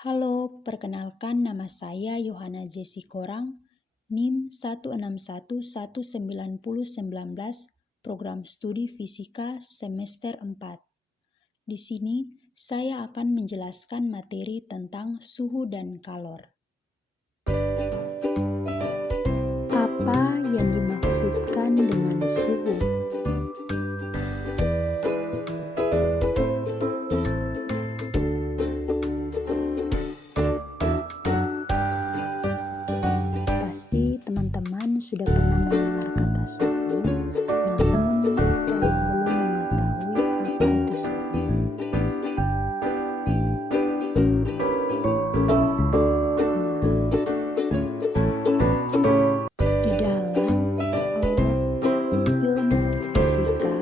Halo, perkenalkan nama saya Yohana Jesi Korang, NIM 16119019, Program Studi Fisika Semester 4. Di sini, saya akan menjelaskan materi tentang suhu dan kalor. Apa yang dimaksudkan dengan suhu? Pasti teman-teman sudah pernah mendengar kata suhu, namun belum mengetahui apa itu suhu. Di dalam ilmu fisika,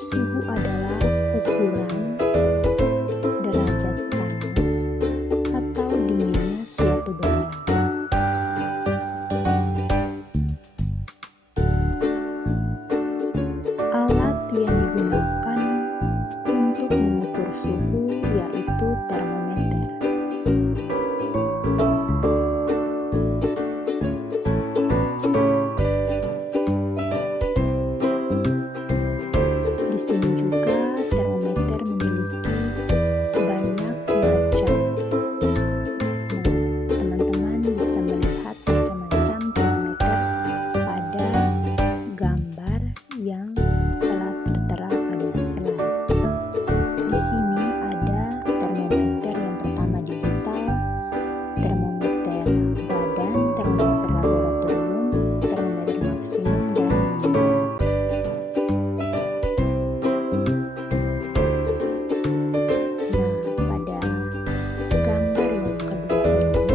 suhu adalah ukuran derajat panas atau dinginnya suatu benda. Alat yang digunakan untuk mengukur suhu yaitu termometer. Di sini juga termometer memiliki banyak macam. Teman-teman bisa melihat macam-macam termometer pada gambar yang telah tertera pada slide. Di sini ada termometer yang pertama digital, termometer badan, termometer laboratorium, termometer maksimum dan minimum. Nah, pada gambar yang kedua ini,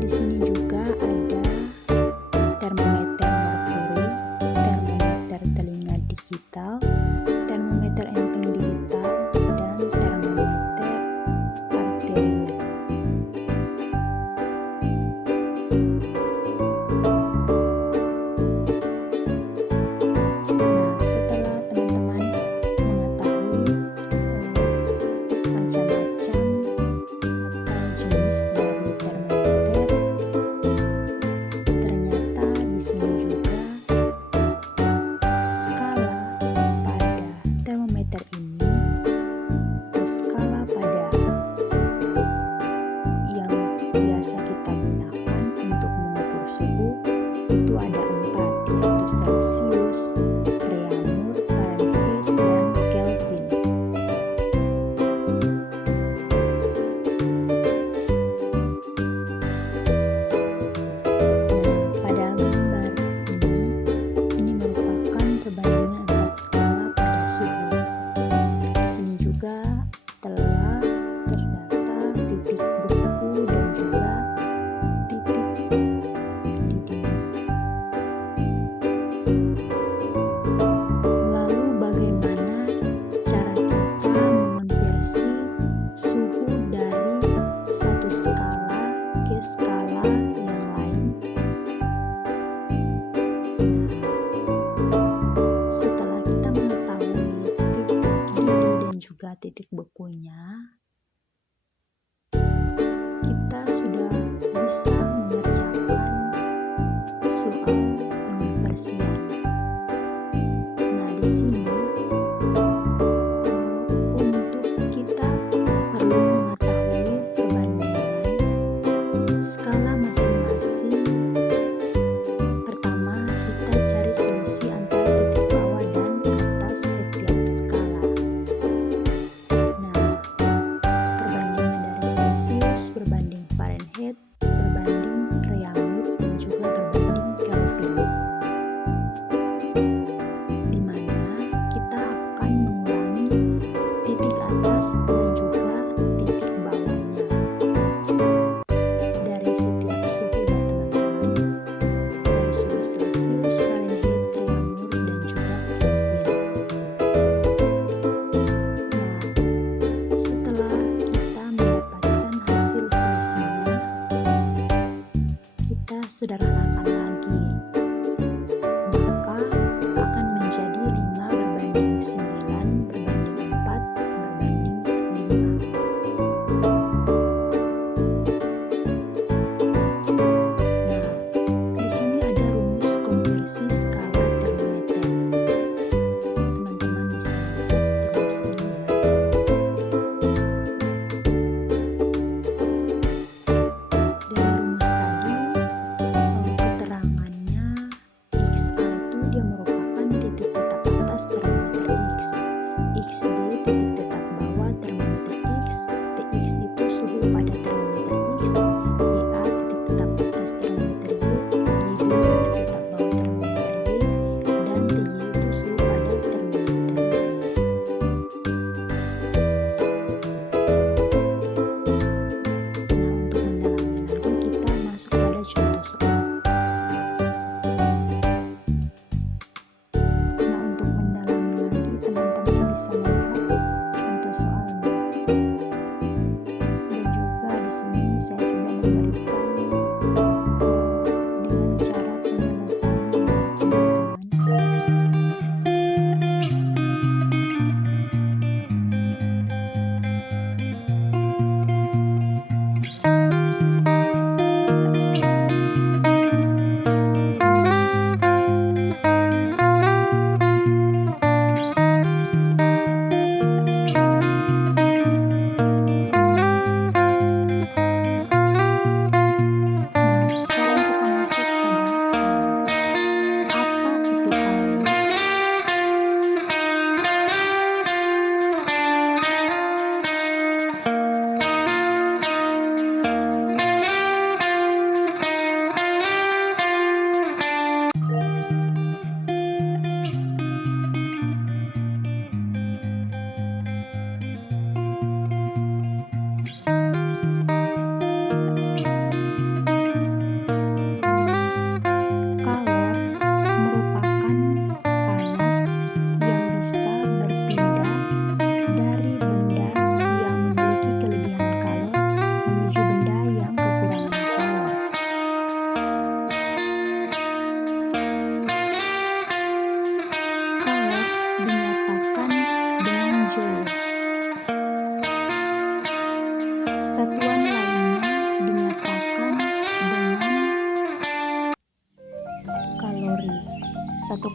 di sini juga ada termometer merkuri, termometer telinga digital, termometer emping digital, dan termometer arterial. Nah, setelah teman-teman mengetahui macam-macam atau jenis dari termometer, ternyata di sini juga skala pada termometer ini atau skala pada yang biasa kita gunakan untuk mengukur suhu itu ada 4, yaitu Celsius, Reaumur, Fahrenheit, dan Kelvin. Nah, pada gambar ini merupakan perbandingan 4 skala pada suhu. Di sini juga telah terdata titik beku dan juga titik didih.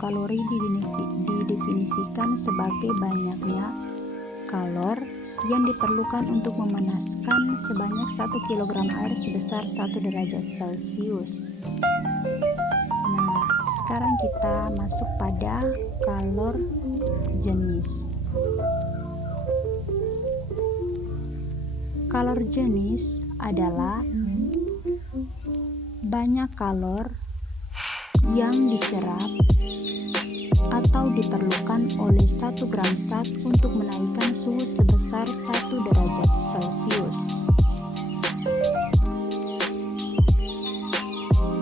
kalori didefinisikan sebagai banyaknya kalor yang diperlukan untuk memanaskan sebanyak 1 kg air sebesar 1 derajat Celcius. Nah, sekarang kita masuk pada kalor jenis. Kalor jenis adalah banyak kalor yang diserap atau diperlukan oleh 1 gram zat untuk menaikkan suhu sebesar 1 derajat Celcius.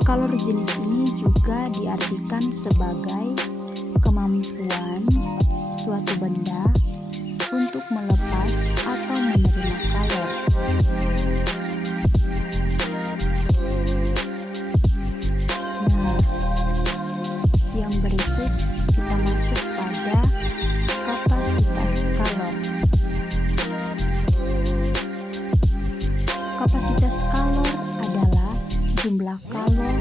Kalor jenis ini juga diartikan sebagai kemampuan suatu benda untuk melepas atau menerima kalor. Nah, yang berikut kita masuk pada kapasitas kalor. Kapasitas kalor adalah jumlah kalor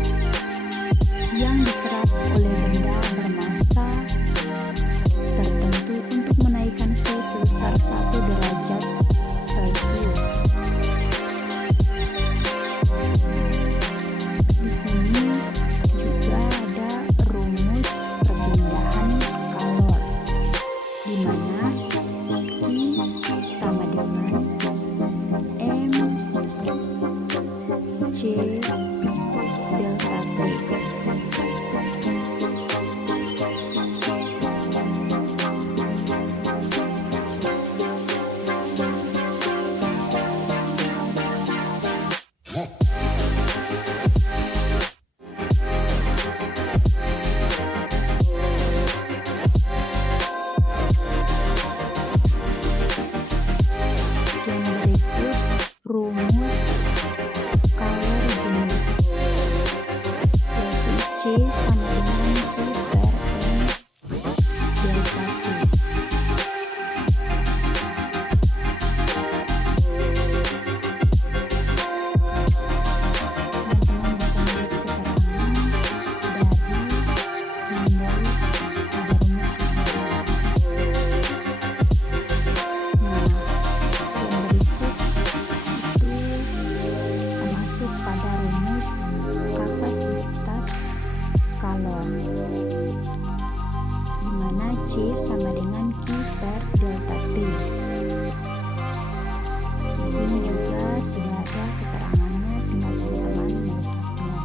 yang diserap oleh benda bermassa tertentu untuk menaikkan suhu sebesar 1 derajat Celcius. Di sini juga ada rumus perpindahan kalor, di mana Q sama dengan mc delta T. Yang berikut rumus kalor jenis, yaitu C sama dengan Q per M delta T. Teman-teman bisa melihat keterangan dari simbol pada rumus yang ada. Nah, yang berikut itu termasuk pada rumus kapasitas kalor, di mana C sama dengan Q per delta T. Di sini juga sudah ada keterangannya, tinggal teman-teman melihatnya.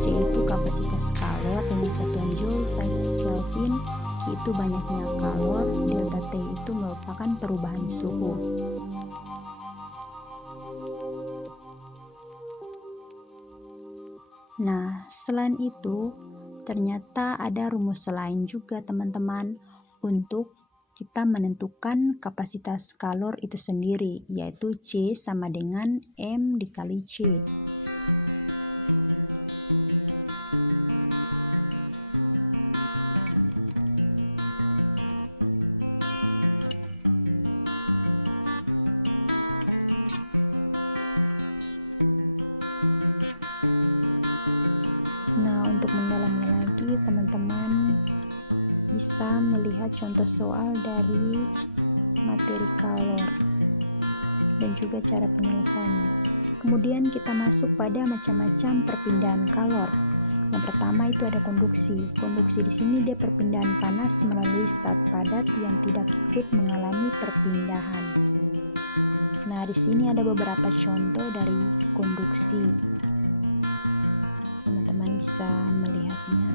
C itu kapasitas kalor dengan satuan Joule per Kelvin, itu banyaknya kalor. Delta T itu merupakan perubahan suhu. Nah, selain itu, ternyata ada rumus lain juga teman-teman untuk kita menentukan kapasitas kalor itu sendiri, yaitu C sama dengan M dikali C. Nah, untuk mendalami lagi, teman-teman bisa melihat contoh soal dari materi kalor dan juga cara penyelesaiannya. Kemudian kita masuk pada macam-macam perpindahan kalor. Yang pertama itu ada konduksi. Konduksi di sini dia perpindahan panas melalui zat padat yang tidak ikut mengalami perpindahan. Nah, di sini ada beberapa contoh dari konduksi. Teman-teman bisa melihatnya.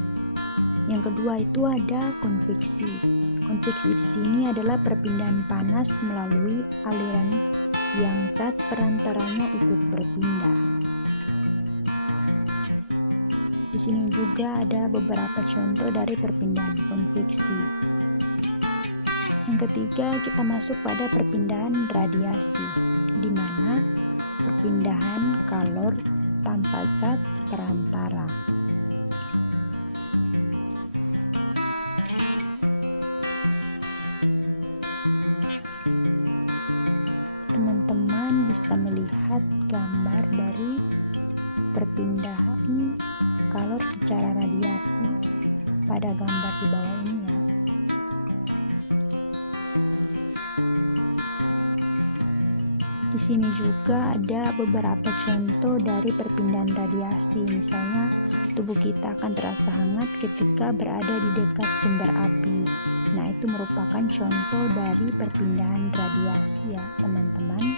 Yang kedua itu ada konveksi. Konveksi di sini adalah perpindahan panas melalui aliran yang zat perantaranya ikut berpindah. Di sini juga ada beberapa contoh dari perpindahan konveksi. Yang ketiga kita masuk pada perpindahan radiasi, di mana perpindahan kalor tanpa zat perantara. Teman-teman bisa melihat gambar dari perpindahan kalor secara radiasi pada gambar di bawah ini ya. Di sini juga ada beberapa contoh dari perpindahan radiasi. Misalnya, tubuh kita akan terasa hangat ketika berada di dekat sumber api. Nah, itu merupakan contoh dari perpindahan radiasi ya, teman-teman.